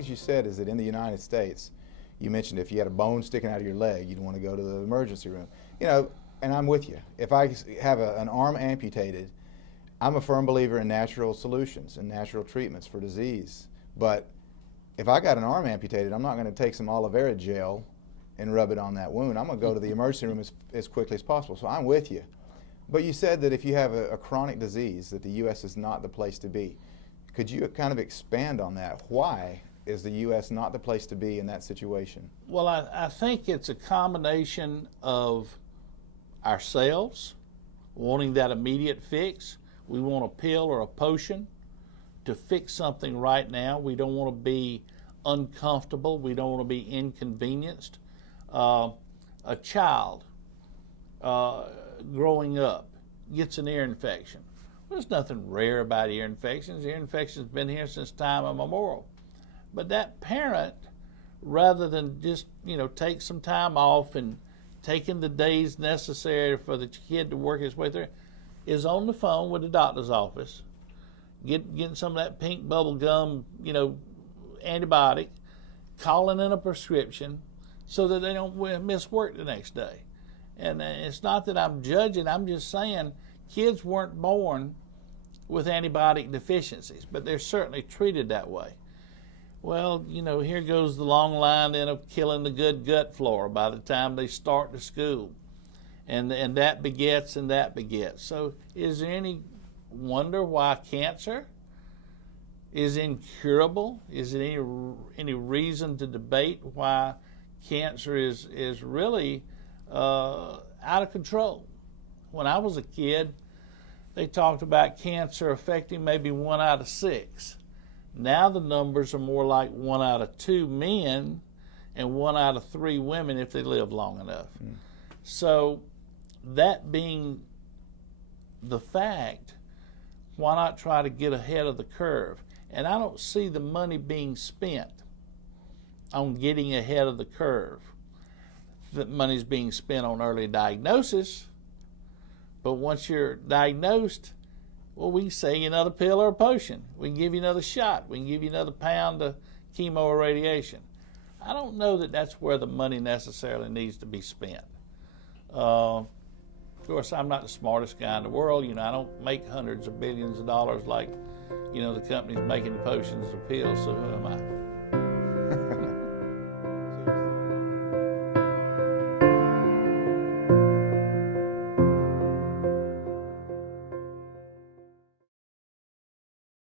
things you said is that in the United States, you mentioned if you had a bone sticking out of your leg, you'd want to go to the emergency room. You know, and I'm with you. If I have an arm amputated, I'm a firm believer in natural solutions and natural treatments for disease. But if I got an arm amputated, I'm not going to take some aloe vera gel and rub it on that wound. I'm going to go to the emergency room as quickly as possible. So I'm with you. But you said that if you have a chronic disease, that the U.S. is not the place to be. Could you kind of expand on that? Why is the U.S. not the place to be in that situation? Well, I think it's a combination of ourselves wanting that immediate fix. We want a pill or a potion to fix something right now. We don't want to be uncomfortable. We don't want to be inconvenienced. A child growing up gets an ear infection. There's nothing rare about ear infections. Ear infections have been here since time immemorial. But that parent, rather than just, take some time off and taking the days necessary for the kid to work his way through, is on the phone with the doctor's office, getting some of that pink bubble gum, antibiotic, calling in a prescription so that they don't miss work the next day. And it's not that I'm judging, I'm just saying kids weren't born with antibiotic deficiencies, but they're certainly treated that way. Well, here goes the long line then of killing the good gut flora by the time they start to school. And that begets and that begets. So is there any wonder why cancer is incurable? Is there any reason to debate why cancer is really out of control? When I was a kid, they talked about cancer affecting maybe 1 out of 6. Now the numbers are more like 1 out of 2 men and 1 out of 3 women if they live long enough. So that being the fact, why not try to get ahead of the curve? And I don't see the money being spent on getting ahead of the curve. The money's being spent on early diagnosis, but once you're diagnosed, well, we can say you another pill or a potion. We can give you another shot. We can give you another pound of chemo or radiation. I don't know that that's where the money necessarily needs to be spent. Of course, I'm not the smartest guy in the world. I don't make hundreds of billions of dollars like, the companies making potions or pills, so who am I?